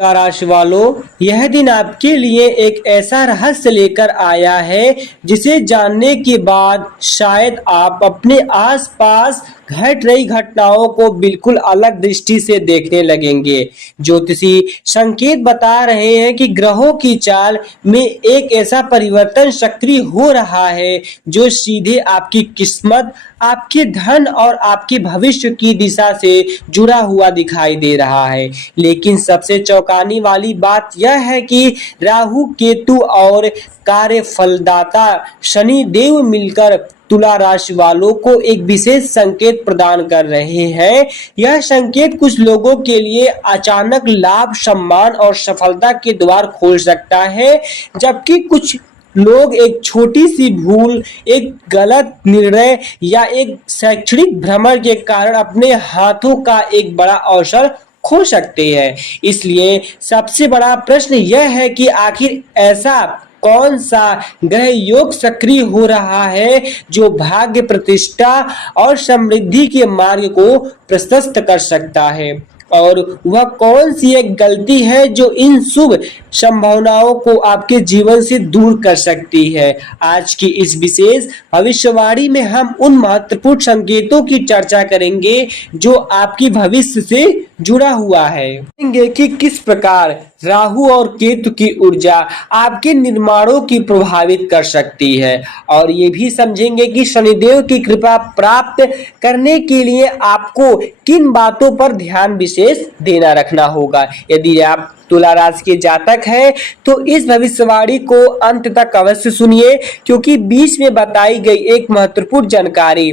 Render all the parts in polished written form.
राशि वालों, यह दिन आपके लिए एक ऐसा रहस्य लेकर आया है जिसे जानने के बाद शायद आप अपने आसपास घट रही घटनाओं को बिल्कुल अलग दृष्टि से देखने लगेंगे। ज्योतिषी संकेत बता रहे हैं कि ग्रहों की चाल में एक ऐसा परिवर्तन सक्रिय हो रहा है जो सीधे आपकी किस्मत, आपके धन और आपके भविष्य की दिशा से जुड़ा हुआ दिखाई दे रहा है। लेकिन सबसे चौंकाने वाली बात यह है कि राहु, केतु और कार्य फलदाता शनि देव मिलकर तुला राशि वालों को एक विशेष संकेत प्रदान कर रहे हैं। यह संकेत कुछ लोगों के लिए अचानक लाभ, सम्मान और सफलता के द्वार खोल सकता है, जबकि कुछ लोग एक छोटी सी भूल, एक गलत निर्णय या एक शैक्षणिक भ्रमण के कारण अपने हाथों का एक बड़ा अवसर खो सकते हैं। इसलिए सबसे बड़ा प्रश्न यह है कि आखिर ऐसा कौन सा ग्रह योग सक्रिय हो रहा है जो भाग्य, प्रतिष्ठा और समृद्धि के मार्ग को प्रशस्त कर सकता है, और वह कौन सी एक गलती है जो इन शुभ संभावनाओं को आपके जीवन से दूर कर सकती है। आज की इस विशेष भविष्यवाणी में हम उन महत्वपूर्ण संकेतों की चर्चा करेंगे जो आपकी भविष्य से जुड़ा हुआ है। कि किस प्रकार राहु और केतु की ऊर्जा आपके निर्माणों की प्रभावित कर सकती है, और ये भी समझेंगे कि शनिदेव की कृपा प्राप्त करने के लिए आपको किन बातों पर ध्यान विशेष देना रखना होगा। यदि आप तुला राशि के जातक हैं तो इस भविष्यवाणी को अंत तक अवश्य सुनिए, क्योंकि बीच में बताई गई एक महत्वपूर्ण जानकारी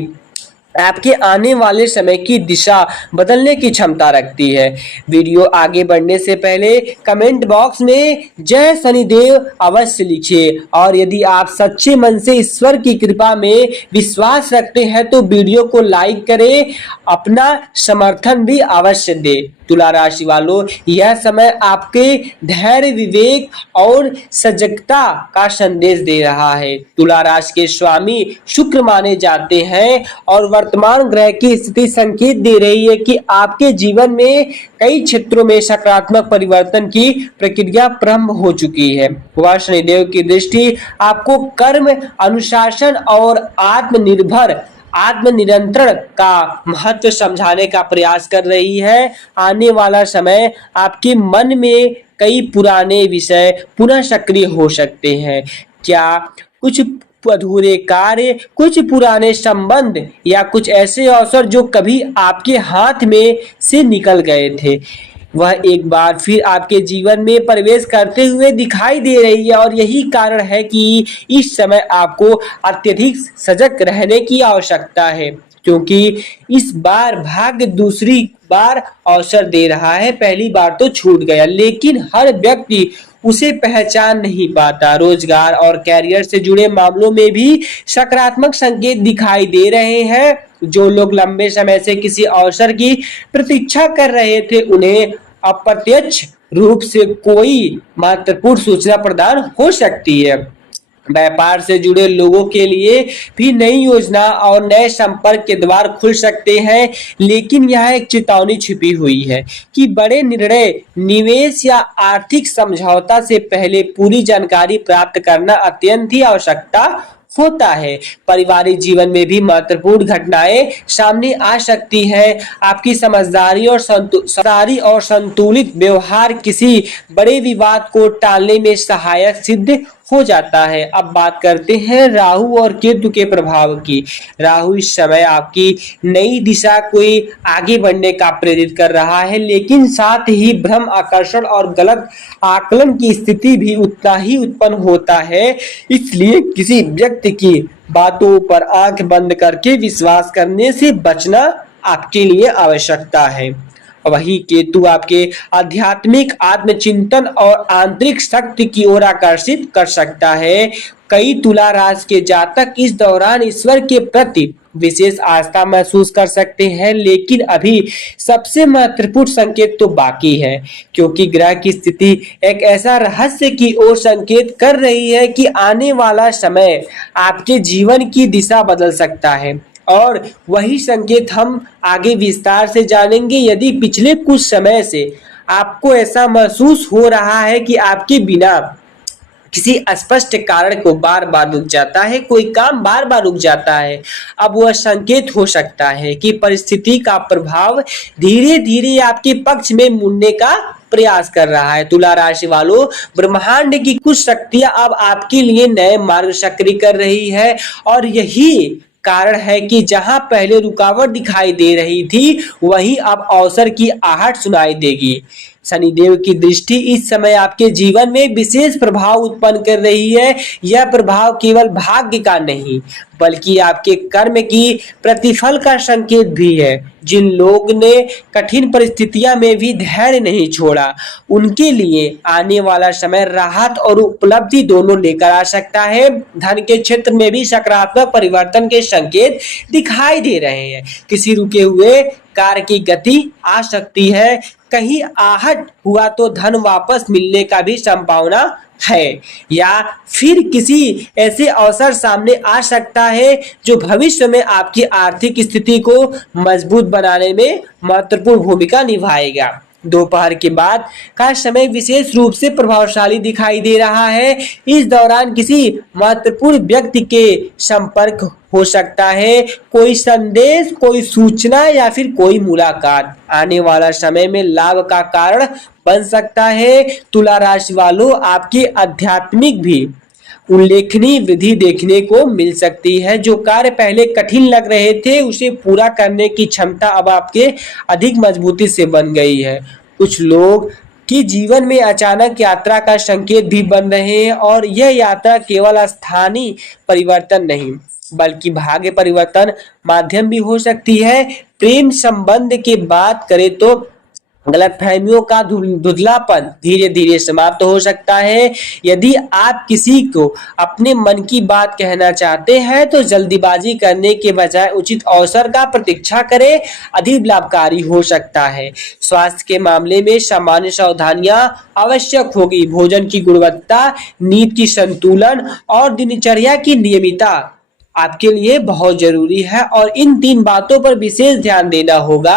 आपके आने वाले समय की दिशा बदलने की क्षमता रखती है। वीडियो आगे बढ़ने से पहले कमेंट बॉक्स में जय शनिदेव अवश्य लिखिए, और यदि आप सच्चे मन से ईश्वर की कृपा में विश्वास रखते हैं तो वीडियो को लाइक करें, अपना समर्थन भी अवश्य दें। तुला राशि वालों, यह समय आपके धैर्य, विवेक और सजगता का संदेश दे रहा है। तुला राशि के स्वामी शुक्र माने जाते हैं और वर्तमान ग्रह की स्थिति संकेत दे रही है कि आपके जीवन में कई क्षेत्रों में सकारात्मक परिवर्तन की प्रक्रिया प्रारंभ हो चुकी है। वह शनिदेव की दृष्टि आपको कर्म, अनुशासन और आत्मनियंत्रण का महत्व समझाने का प्रयास कर रही है। आने वाला समय आपके मन में कई पुराने विषय पुनः सक्रिय हो सकते हैं। क्या कुछ अधूरे कार्य, कुछ पुराने संबंध या कुछ ऐसे अवसर जो कभी आपके हाथ में से निकल गए थे, वह एक बार फिर आपके जीवन में प्रवेश करते हुए दिखाई दे रही है। और यही कारण है कि इस समय आपको अत्यधिक सजग रहने की आवश्यकता है, क्योंकि इस बार भाग्य दूसरी बार अवसर दे रहा है। पहली बार तो छूट गया, लेकिन हर व्यक्ति उसे पहचान नहीं पाता। रोजगार और कैरियर से जुड़े मामलों में भी सकारात्मक संकेत दिखाई दे रहे हैं। जो लोग लंबे समय से किसी अवसर की प्रतीक्षा कर रहे थे, उन्हें अप्रत्यक्ष रूप से कोई महत्वपूर्ण सूचना प्रदान हो सकती है। व्यापार से जुड़े लोगों के लिए भी नई योजना और नए संपर्क के द्वार खुल सकते हैं, लेकिन यह एक चेतावनी छिपी हुई है कि बड़े निर्णय, निवेश या आर्थिक समझौता से पहले पूरी जानकारी प्राप्त करना अत्यंत ही आवश्यकता होता है। पारिवारिक जीवन में भी महत्वपूर्ण घटनाएं सामने आ सकती हैं। आपकी समझदारी और संतुलित व्यवहार किसी बड़े विवाद को टालने में सहायक सिद्ध हो जाता है। अब बात करते हैं राहु और केतु के प्रभाव की। राहु इस समय आपकी नई दिशा कोई आगे बढ़ने का प्रेरित कर रहा है, लेकिन साथ ही भ्रम, आकर्षण और गलत आकलन की स्थिति भी उतना ही उत्पन्न होता है। इसलिए किसी व्यक्ति की बातों पर आंख बंद करके विश्वास करने से बचना आपके लिए आवश्यकता है। वहीं केतु आपके आध्यात्मिक आत्मचिंतन और आंतरिक शक्ति की ओर आकर्षित कर सकता है। कई तुला राशि के जातक इस दौरान ईश्वर के प्रति विशेष आस्था महसूस कर सकते हैं, लेकिन अभी सबसे महत्वपूर्ण संकेत तो बाकी है, क्योंकि ग्रह की स्थिति एक ऐसा रहस्य की ओर संकेत कर रही है कि आने वाला समय आपके जीवन की दिशा बदल सकता है। और वही संकेत हम आगे विस्तार से जानेंगे। यदि पिछले कुछ समय से आपको ऐसा महसूस हो रहा है कि आपके बिना किसी स्पष्ट कारण को बार बार रुक जाता है, कोई काम बार बार रुक जाता है। अब वह संकेत हो सकता है कि परिस्थिति का प्रभाव धीरे धीरे आपके पक्ष में मुड़ने का प्रयास कर रहा है। तुला राशि वालों, ब्रह्मांड की कुछ शक्तियां अब आपके लिए नए मार्ग सक्रिय कर रही है और यही कारण है कि जहां पहले रुकावट दिखाई दे रही थी वहीं अब अवसर की आहट सुनाई देगी। शनिदेव की दृष्टि इस समय आपके जीवन में विशेष प्रभाव उत्पन्न कर रही है। यह प्रभाव केवल भाग्य का नहीं बल्कि आपके कर्म की प्रतिफल का संकेत भी है। जिन लोग ने कठिन परिस्थितियां में भी धैर्य नहीं छोड़ा, उनके लिए आने वाला समय राहत और उपलब्धि दोनों लेकर आ सकता है। धन के क्षेत्र में भी सकारात्मक परिवर्तन के संकेत दिखाई दे रहे हैं। किसी रुके हुए कार्य की गति आ सकती है, कहीं आहट हुआ तो धन वापस मिलने का भी संभावना है, या फिर किसी ऐसे अवसर सामने आ सकता है जो भविष्य में आपकी आर्थिक स्थिति को मजबूत बनाने में महत्वपूर्ण भूमिका निभाएगा। दोपहर के बाद का समय विशेष रूप से प्रभावशाली दिखाई दे रहा है। इस दौरान किसी महत्वपूर्ण व्यक्ति के संपर्क हो सकता है, कोई संदेश, कोई सूचना या फिर कोई मुलाकात आने वाला समय में लाभ का कारण बन सकता है। तुला राशि वालों, आपकी आध्यात्मिक भी उल्लेखनीय वृद्धि देखने को मिल सकती है। जो कार्य पहले कठिन लग रहे थे उसे पूरा करने की क्षमता अब आपके अधिक मजबूती से बन गई है। कुछ लोग कि जीवन में अचानक यात्रा का संकेत भी बन रहे हैं और यह यात्रा केवल स्थानीय परिवर्तन नहीं बल्कि भाग्य परिवर्तन माध्यम भी हो सकती है। प्रेम संबंध की बात करें तो गलतफहमियों का धुंधलापन धीरे धीरे समाप्त हो सकता है। यदि आप किसी को अपने मन की बात कहना चाहते हैं तो जल्दीबाजी करने के बजाय उचित अवसर का प्रतीक्षा करें, अधिक लाभकारी हो सकता है। स्वास्थ्य के मामले में सामान्य सावधानियां आवश्यक होगी। भोजन की गुणवत्ता, नींद की संतुलन और दिनचर्या की नियमितता आपके लिए बहुत जरूरी है और इन 3 बातों पर विशेष ध्यान देना होगा।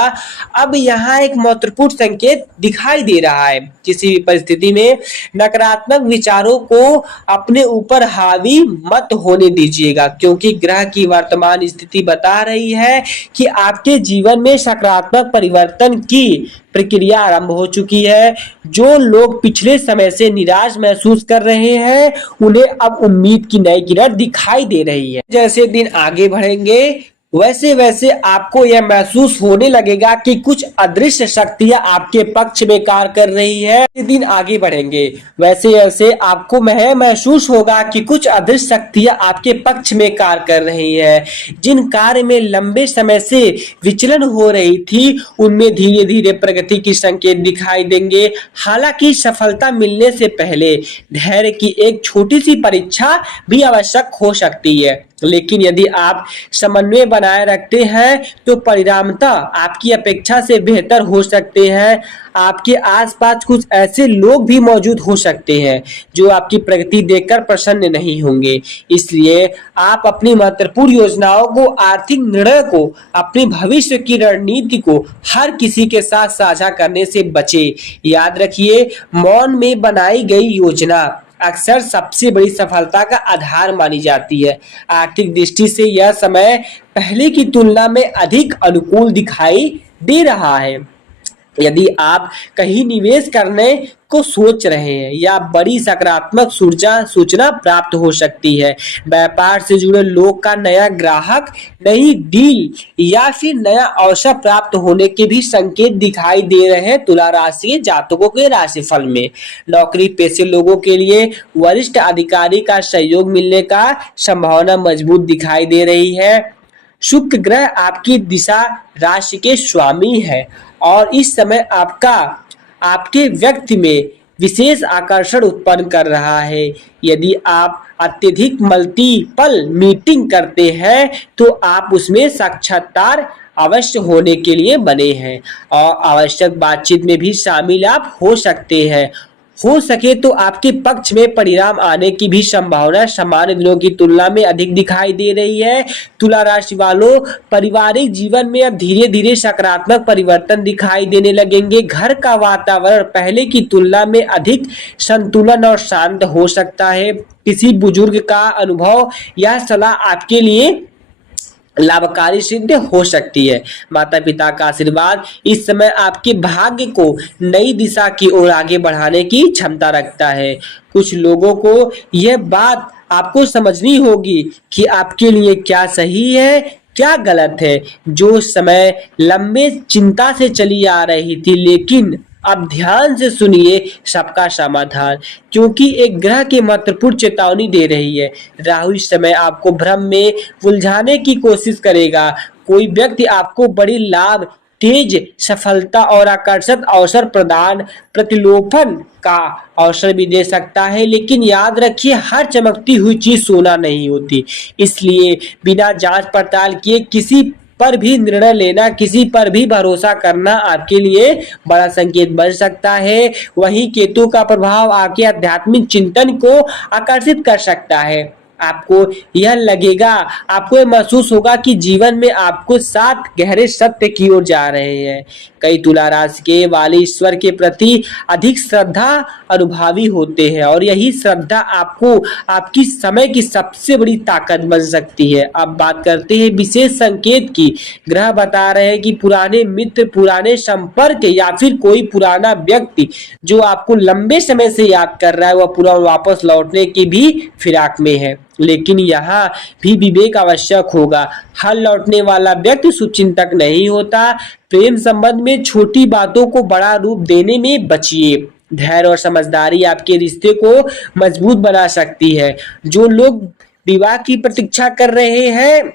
अब यहाँ एक महत्वपूर्ण संकेत दिखाई दे रहा है। किसी भी परिस्थिति में नकारात्मक विचारों को अपने ऊपर हावी मत होने दीजिएगा, क्योंकि ग्रह की वर्तमान स्थिति बता रही है कि आपके जीवन में सकारात्मक परिवर्तन की प्रक्रिया आरंभ हो चुकी है। जो लोग पिछले समय से निराश महसूस कर रहे हैं उन्हें अब उम्मीद की नई किरण दिखाई दे रही है। जैसे दिन आगे बढ़ेंगे वैसे वैसे आपको यह महसूस होने लगेगा कि कुछ अदृश्य शक्तियां आपके पक्ष में कार्य कर रही है। दिन आगे बढ़ेंगे वैसे वैसे आपको महसूस होगा कि कुछ अदृश्य शक्तियां आपके पक्ष में कार्य कर रही है। जिन कार्य में लंबे समय से विचलन हो रही थी उनमें धीरे धीरे प्रगति की संकेत दिखाई देंगे। हालांकि सफलता मिलने से पहले धैर्य की एक छोटी सी परीक्षा भी आवश्यक हो सकती है, लेकिन यदि आप समन्वय बनाए रखते हैं तो परिणामतः आपकी अपेक्षा से बेहतर हो सकते हैं। आपके आसपास कुछ ऐसे लोग भी मौजूद हो सकते हैं जो आपकी प्रगति देखकर प्रसन्न नहीं होंगे, इसलिए आप अपनी महत्वपूर्ण योजनाओं को, आर्थिक निर्णय को, अपने भविष्य की रणनीति को हर किसी के साथ साझा करने से बचे। याद रखिए, मौन में बनाई गई योजना अक्सर सबसे बड़ी सफलता का आधार मानी जाती है। आर्थिक दृष्टि से यह समय पहले की तुलना में अधिक अनुकूल दिखाई दे रहा है। यदि आप कहीं निवेश करने को सोच रहे हैं या बड़ी सकारात्मक सूचना प्राप्त हो सकती है। व्यापार से जुड़े लोग का नया ग्राहक, नई डील या फिर नया अवसर प्राप्त होने के भी संकेत दिखाई दे रहे हैं तुला राशि के जातकों के राशिफल में। नौकरी पेशे लोगों के लिए वरिष्ठ अधिकारी का सहयोग मिलने का संभावना मजबूत दिखाई दे रही है। शुक्र ग्रह आपकी दिशा राशि के स्वामी है और इस समय आपके व्यक्ति में विशेष आकर्षण उत्पन्न कर रहा है। यदि आप अत्यधिक मल्टीपल मीटिंग करते हैं तो आप उसमें साक्षात्कार अवश्य होने के लिए बने हैं और आवश्यक बातचीत में भी शामिल आप हो सकते हैं। हो सके तो आपके पक्ष में परिणाम आने की भी संभावना सामान्य दिनों की तुलना में अधिक दिखाई दे रही है। तुला राशि वालों, पारिवारिक जीवन में अब धीरे धीरे सकारात्मक परिवर्तन दिखाई देने लगेंगे। घर का वातावरण पहले की तुलना में अधिक संतुलन और शांत हो सकता है। किसी बुजुर्ग का अनुभव या सलाह आपके लिए लाभकारी सिद्ध हो सकती है। माता पिता का आशीर्वाद इस समय आपके भाग्य को नई दिशा की ओर आगे बढ़ाने की क्षमता रखता है। कुछ लोगों को यह बात आपको समझनी होगी कि आपके लिए क्या सही है, क्या गलत है। जो समय लंबे चिंता से चली आ रही थी, लेकिन अब ध्यान से सुनिए सबका समाधान, क्योंकि एक ग्रह की महत्वपूर्ण चेतावनी दे रही है। राहु इस समय आपको भ्रम में उलझाने की कोशिश करेगा। कोई व्यक्ति आपको बड़ी लाभ, तेज सफलता और आकर्षक अवसर प्रदान प्रतिलोभन का अवसर भी दे सकता है, लेकिन याद रखिए हर चमकती हुई चीज सोना नहीं होती। इसलिए बिना जांच पड़ताल किए किसी पर भी निर्णय लेना, किसी पर भी भरोसा करना आपके लिए बड़ा संकेत बन सकता है। वहीं केतु का प्रभाव आपके आध्यात्मिक चिंतन को आकर्षित कर सकता है। आपको यह लगेगा, आपको यह महसूस होगा कि जीवन में आपको 7 गहरे सत्य की ओर जा रहे हैं। कई तुला राशि के वाले ईश्वर के प्रति अधिक श्रद्धा अनुभवी होते हैं और यही श्रद्धा आपको आपकी समय की सबसे बड़ी ताकत बन सकती है। अब बात करते हैं विशेष संकेत की। ग्रह बता रहे हैं कि पुराने मित्र, पुराने संपर्क या फिर कोई पुराना व्यक्ति जो आपको लंबे समय से याद कर रहा है, वह पुनः वापस लौटने की भी फिराक में है। लेकिन यहाँ भी विवेक आवश्यक होगा। हर लौटने वाला व्यक्ति शुभचिंतक नहीं होता। प्रेम संबंध में छोटी बातों को बड़ा रूप देने में बचिए। धैर्य और समझदारी आपके रिश्ते को मजबूत बना सकती है। जो लोग विवाह की प्रतीक्षा कर रहे हैं,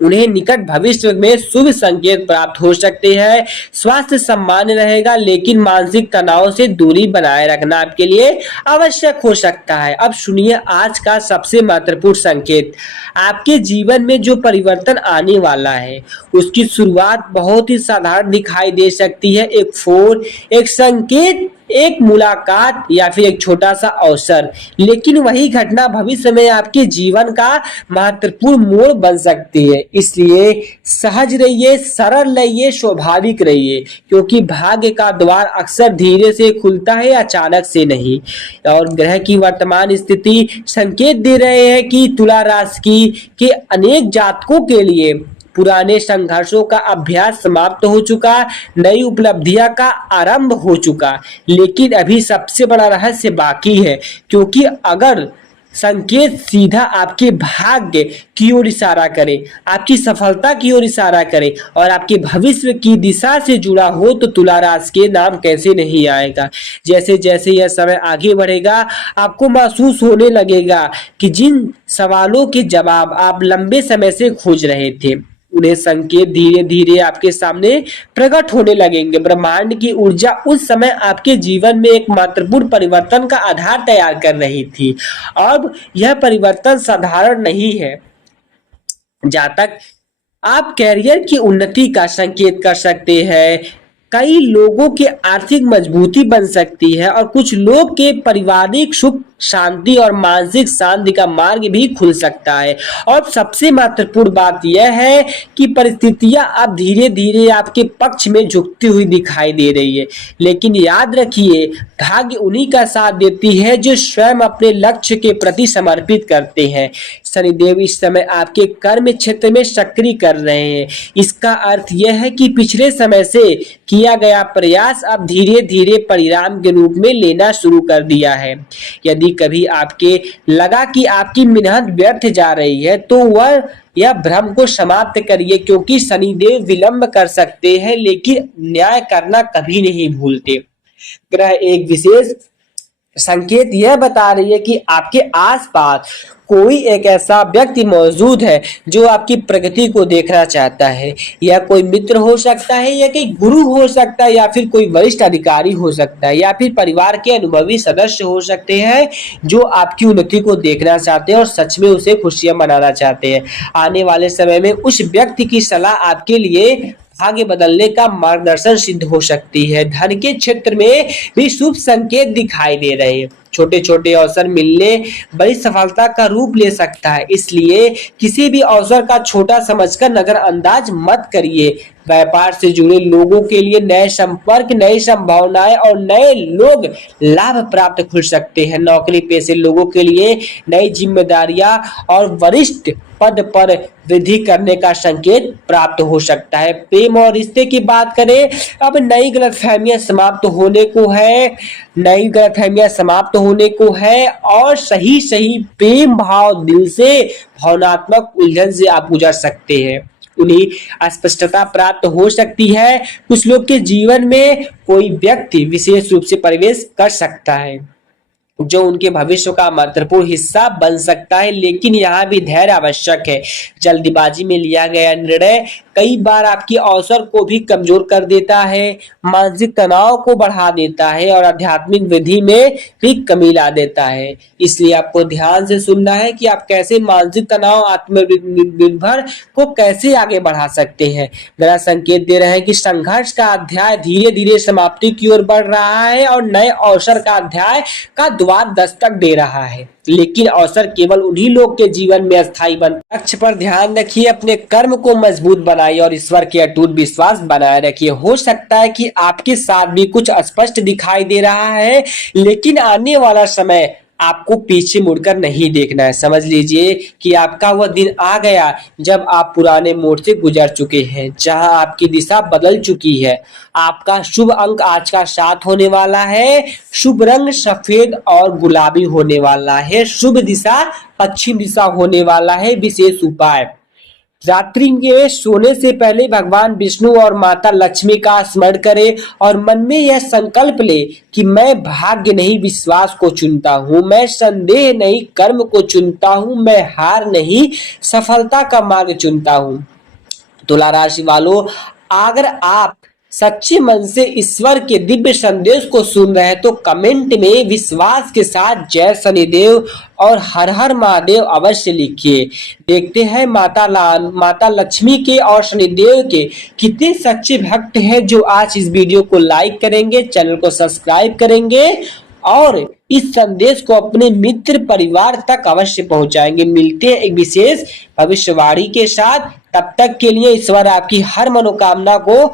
उन्हें निकट भविष्य में शुभ संकेत प्राप्त हो सकते हैं। स्वास्थ्य सामान्य रहेगा, लेकिन मानसिक तनाव से दूरी बनाए रखना आपके लिए आवश्यक हो सकता है। अब सुनिए आज का सबसे महत्वपूर्ण संकेत। आपके जीवन में जो परिवर्तन आने वाला है, उसकी शुरुआत बहुत ही साधारण दिखाई दे सकती है। एक फोन, एक संकेत, एक मुलाकात या फिर एक छोटा सा अवसर, लेकिन वही घटना भविष्य में आपके जीवन का महत्वपूर्ण मोड़ बन सकती है। इसलिए सहज रहिए, सरल रहिए, स्वाभाविक रहिए, क्योंकि भाग्य का द्वार अक्सर धीरे से खुलता है, अचानक से नहीं। और ग्रह की वर्तमान स्थिति संकेत दे रहे हैं कि तुला राशि के अनेक जातकों के लिए पुराने संघर्षों का अभ्यास समाप्त हो चुका, नई उपलब्धियां का आरंभ हो चुका। लेकिन अभी सबसे बड़ा रहस्य बाकी है, क्योंकि अगर संकेत सीधा आपके भाग्य की ओर इशारा करे, आपकी सफलता की ओर इशारा करे और आपके भविष्य की दिशा से जुड़ा हो, तो तुला राशि के नाम कैसे नहीं आएगा। जैसे जैसे यह समय आगे बढ़ेगा, आपको महसूस होने लगेगा कि जिन सवालों के जवाब आप लंबे समय से खोज रहे थे, उन्हें संकेत धीरे धीरे आपके सामने प्रकट होने लगेंगे। ब्रह्मांड की ऊर्जा उस समय आपके जीवन में एक महत्वपूर्ण परिवर्तन का आधार तैयार कर रही थी। अब यह परिवर्तन साधारण नहीं है। जहां तक आप कैरियर की उन्नति का संकेत कर सकते हैं, कई लोगों की आर्थिक मजबूती बन सकती है और कुछ लोग के पारिवारिक सुख, शांति और मानसिक शांति का मार्ग भी खुल सकता है। और सबसे महत्वपूर्ण बात यह है कि परिस्थितियां अब धीरे धीरे आपके पक्ष में झुकती हुई दिखाई दे रही है। लेकिन याद रखिए, भाग्य उन्हीं का साथ देती है जो स्वयं अपने लक्ष्य के प्रति समर्पित करते हैं। शनिदेव इस समय आपके कर्म क्षेत्र में सक्रिय कर रहे हैं। इसका अर्थ यह है कि पिछले समय से किया गया प्रयास अब धीरे धीरे परिणाम के रूप में लेना शुरू कर दिया है। यदि कभी आपके लगा कि आपकी मेहनत व्यर्थ जा रही है, तो वह यह भ्रम को समाप्त करिए, क्योंकि शनिदेव विलंब कर सकते हैं, लेकिन न्याय करना कभी नहीं भूलते। ग्रह एक विशेष संकेत यह बता रही है कि आपके आसपास कोई एक ऐसा व्यक्ति मौजूद है जो आपकी प्रगति को देखना चाहता है। यह कोई मित्र हो सकता है, या कोई गुरु हो सकता है, या फिर कोई वरिष्ठ अधिकारी हो सकता है, या फिर परिवार के अनुभवी सदस्य हो सकते हैं जो आपकी उन्नति को देखना चाहते हैं और सच में उसे खुशियां मनाना चाहते हैं। आने वाले समय में उस व्यक्ति की सलाह आपके लिए आगे बदलने का मार्गदर्शन सिद्ध हो सकती है। धन के क्षेत्र में भी शुभ संकेत दिखाई दे रहे हैं। छोटे छोटे अवसर मिलने बड़ी सफलता का रूप ले सकता है, इसलिए किसी भी अवसर का छोटा समझकर नजरअंदाज मत करिए। व्यापार से जुड़े लोगों के लिए नए संपर्क, नई संभावनाएं और नए लोग लाभ प्राप्त खुल सकते हैं। नौकरी पेशे लोगों के लिए नई जिम्मेदारियां और वरिष्ठ पद पर वृद्धि करने का संकेत प्राप्त हो सकता है। प्रेम और रिश्ते की बात करें, अब नई गलतफहमियां समाप्त होने को है और सही सही प्रेम भाव दिल से भावनात्मक उलझन से आप गुजर सकते हैं। उन्हें स्पष्टता प्राप्त हो सकती है। कुछ लोग के जीवन में कोई व्यक्ति विशेष रूप से प्रवेश कर सकता है जो उनके भविष्य का महत्वपूर्ण हिस्सा बन सकता है, लेकिन यहाँ भी धैर्य आवश्यक है। जल्दबाजी में लिया गया निर्णय कई बार आपकी अवसर को भी कमजोर कर देता है, मानसिक तनाव को बढ़ा देता है और आध्यात्मिक वृद्धि में भी कमी ला देता है। इसलिए आपको ध्यान से सुनना है कि आप कैसे मानसिक तनाव आत्मनिर्भर को कैसे आगे बढ़ा सकते हैं। मेरा संकेत दे रहे हैं कि संघर्ष का अध्याय धीरे धीरे समाप्ति की ओर बढ़ रहा है और नए अवसर का अध्याय का द्वार दस्तक दे रहा है, लेकिन अवसर केवल उन्हीं लोग के जीवन में अस्थायी बनता है। लक्ष्य पर ध्यान रखिए, अपने कर्म को मजबूत बनाइए और ईश्वर के अटूट विश्वास बनाए रखिए। हो सकता है कि आपके साथ भी कुछ अस्पष्ट दिखाई दे रहा है, लेकिन आने वाला समय आपको पीछे मुड़कर नहीं देखना है। समझ लीजिए कि आपका वह दिन आ गया जब आप पुराने मोड़ से गुजर चुके हैं, जहां आपकी दिशा बदल चुकी है। आपका शुभ अंक आज का 7 होने वाला है। शुभ रंग सफेद और गुलाबी होने वाला है। शुभ दिशा पश्चिम दिशा होने वाला है। विशेष उपाय, रात्रि में सोने से पहले भगवान विष्णु और माता लक्ष्मी का स्मरण करें और मन में यह संकल्प ले कि मैं भाग्य नहीं विश्वास को चुनता हूँ, मैं संदेह नहीं कर्म को चुनता हूँ, मैं हार नहीं सफलता का मार्ग चुनता हूँ। तुला राशि वालों, अगर आप सच्चे मन से ईश्वर के दिव्य संदेश को सुन रहे हैं तो कमेंट में विश्वास के साथ जय शनिदेव और हर हर महादेव अवश्य लिखिए। देखते हैं माता लक्ष्मी के और शनिदेव के कितने सच्चे भक्त हैं जो आज इस वीडियो को लाइक करेंगे, चैनल को सब्सक्राइब करेंगे और इस संदेश को अपने मित्र परिवार तक अवश्य पहुंचाएंगे। मिलते हैं एक विशेष भविष्यवाणी के साथ, तब तक के लिए ईश्वर आपकी हर मनोकामना को